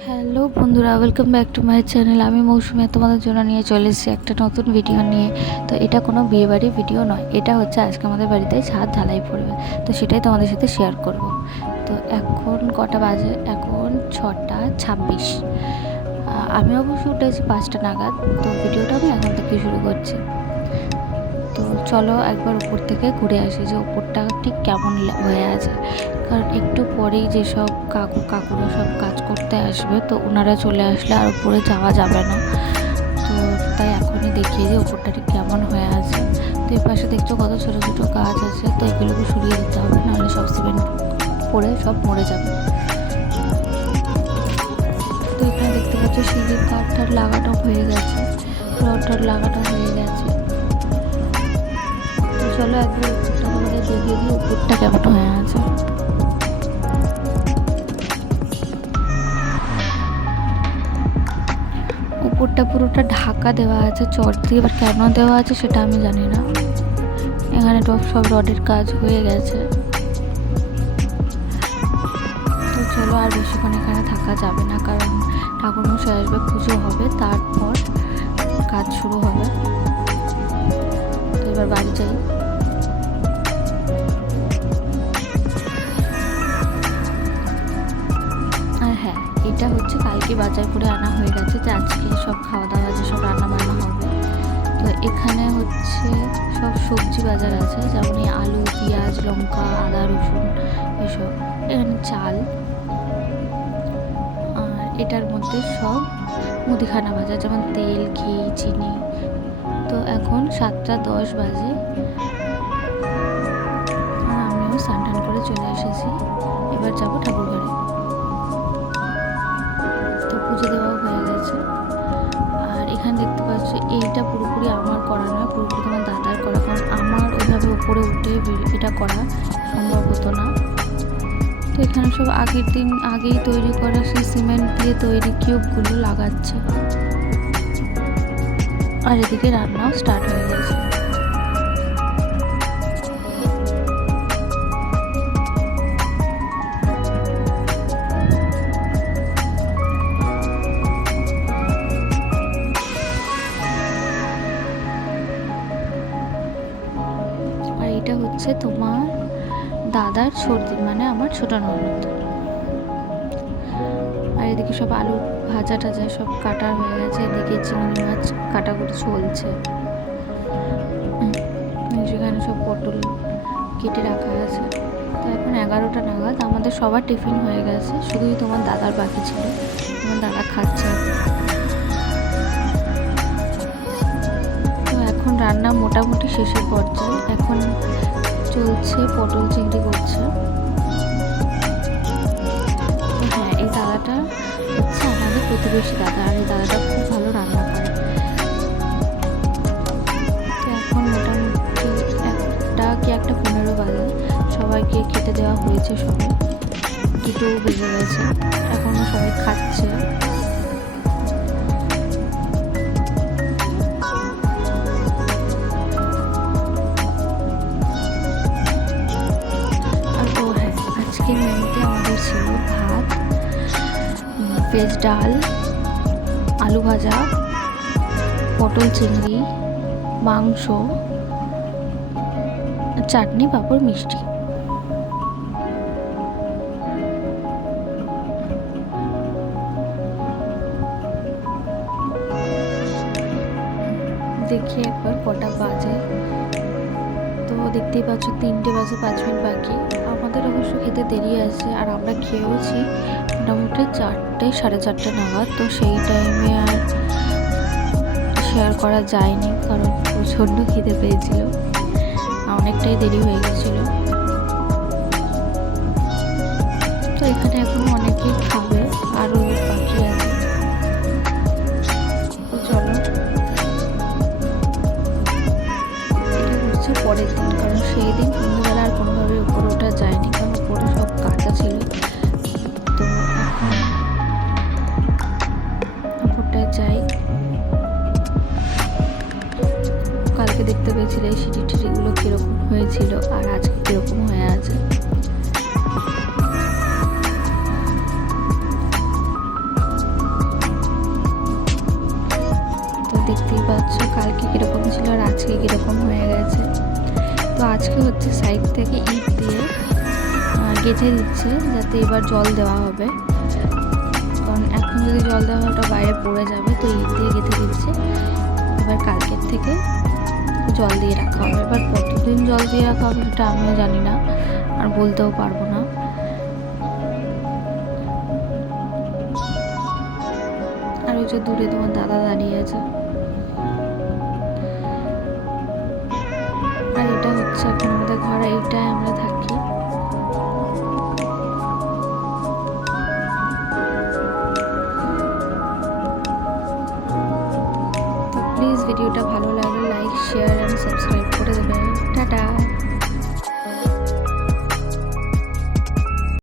Hello বন্ধুরা, welcome back to my channel. আমি মৌসুমী তোমাদের জন্য নিয়ে চলে এসেছি একটা নতুন ভিডিও নিয়ে। তো এটা কোনো বিয়েবাড়ির ভিডিও নয়, এটা হচ্ছে আজকে আমাদের বাড়িতে ছাদ ঢালাই পড়বে, তো সেটাই তোমাদের সাথে শেয়ার করব। তো এখন কটা বাজে? এখন 6:26। আমি অবশ্য উঠেছি 5টা নাগাদ। তো ভিডিওটা আমি এখন থেকে শুরু করছি। তো চলো একবার উপর থেকে ঘুরে আসি যে উপরটা ঠিক কেমন হয়ে আছে, কারণ একটু পরেই যেসব কাকুরা সব কাজ করতে আসবে, তো ওনারা চলে আসলে আর উপরে যাওয়া যাবে না। তো তাই এখনই দেখিয়ে যে উপরটা ঠিক কেমন হয়ে আছে। তো এই পাশে দেখছো কত ছোটো ছোটো গাছ আছে, তো এগুলোকে সরিয়ে দিতে হবে, নাহলে সব সিমেন্ট পড়ে সব মরে যাবে। তো এখানে দেখতে পাচ্ছ সিঁড়ির কাঠটার লাগানো হয়ে গেছে, রডটার লাগানো হয়ে গেছে। তো চলো একবার উপরটা তোমাদের দেখিয়ে দিই উপরটা কেমন হয়ে আছে। উপরটা পুরোটা ঢাকা দেওয়া আছে চট দিয়ে, এবার কেন দেওয়া আছে সেটা আমি জানি না। এখানে সব রডের কাজ হয়ে গেছে। তো চলো আর বেশিক্ষণ এখানে থাকা যাবে না, কারণ ঠাকুরমশাই আসবে, পুজো হবে, তারপর কাজ শুরু হবে। তো এবার বাড়ি যাই। আর হ্যাঁ, এটা হচ্ছে কালকে বাজার করে আনা হয়ে গেছে, যে আজকে সব খাওয়া দাওয়া আছে, সব রান্না বান্না হবে। তো এখানে হচ্ছে সব সবজি বাজার আছে, যেমন এই আলু, পেঁয়াজ, লঙ্কা, আদা, রসুন, এসব। এখানে চাল, আর এটার মধ্যে সব মুদিখানা বাজার, যেমন তেল, ঘি, চিনি। তো এখন 7:10 বাজে, আর আমিও স্নান করে চলে এসেছি। এবার যাবো ঠাকুর ঘরে। তো পুজো দেওয়াও হয়ে গেছে। আর এখানে দেখতে পাচ্ছ এইটা পুরোপুরি আমার করা নয়, পুরোপুরি তোমার দাদার করা, কারণ আমার ওইভাবে উপরে উঠে এটা করা সম্ভব হতো না। তো এখানে সব আগের দিন আগেই তৈরি করা সেই সিমেন্ট দিয়ে তৈরি কিউবগুলো লাগাচ্ছে। আর এদিকে রান্নাও স্টার্ট হয়ে গেছে। আর এটা হচ্ছে তোমার দাদার সর্দি, মানে আমার ছোট ননদ। আর এদিকে সব আলু ভাজা টাজা সব কাটা হয়ে গেছে, এদিকে চিংড়ি মাছ কাটাকুটি চলছে। সেখানে সব পটল কেটে রাখা আছে। তো এখন 11টা নাগাদ আমাদের সবার টিফিন হয়ে গেছে, শুধুই তোমার দাদার বাকি ছিল। তোমার দাদা খাচ্ছে। তো এখন রান্না মোটামুটি শেষের পর্যায়ে, এখন চলছে পটল চিংড়ি করছে। তো হ্যাঁ, এই দাদাটা হচ্ছে আমাদের প্রতিবেশী দাদা, আর এই দাদাটা খুব ভালো রান্না করে। তো এখন মোটামুটি 1:15 বাজে, সবাইকে খেতে দেওয়া হয়েছে, সবাই 2টো বেজে গেছে, এখনও সবাই খাচ্ছে। আর ও হ্যাঁ, আজকের মেনুতে আমাদের ছিল ভাত, ভেজ ডাল, আলু ভাজা, পটল চিংড়ি, মাংস, চাটনি, পাঁপড়, মিষ্টি। দেখি একবার কটা বাজে। তো দেখতেই পাচ্ছ 3টে বাজে 5 মিনিট বাকি। আমাদের অবশ্য খেতে দেরি আছে, আর আমরা খেয়েওছি মোটামুটি 4টে 4:30 নাগাদ। তো সেই টাইমে আর শেয়ার করা যায়নি, কারণ প্রচণ্ড খিদে পেয়েছিল, অনেকটাই দেরি হয়ে গেছিলো। তো এখানে এখনো অনেকেই খাবে, আরও বাকি আছে। তো চলো, এটা হচ্ছে পরের দিন, কারণ সেই দিন সন্ধ্যাবেলা আর কোনোভাবে উপরে ওঠা যায়নি, কারণ উপরে সব কাঁচা ছিল। তো এখন উপরটায় যাই। কালকে দেখতে পেয়েছিলে এই সিঁড়ি টিড়িগুলো কীরকম হয়েছিল, আর আজকে কীরকম হয়ে আছে। দেখতেই পাচ্ছ কালকে কীরকম ছিল আর আজকে কীরকম হয়ে গেছে। তো আজকে হচ্ছে সাইড থেকে ইট দিয়ে গেঁথে দিচ্ছে, যাতে এবার জল দেওয়া হবে, কারণ এখন যদি জল দেওয়া হয় ওটা বাইরে পড়ে যাবে। তো ইট দিয়ে গেঁথে দিচ্ছে, এবার কালকের থেকে জল দিয়ে রাখা হবে। এবার কতদিন জল দিয়ে রাখা হবে সেটা আমিও জানি না, আর বলতেও পারবো না। আর ওই যে দূরে তোমার দাদা দাঁড়িয়ে আছে।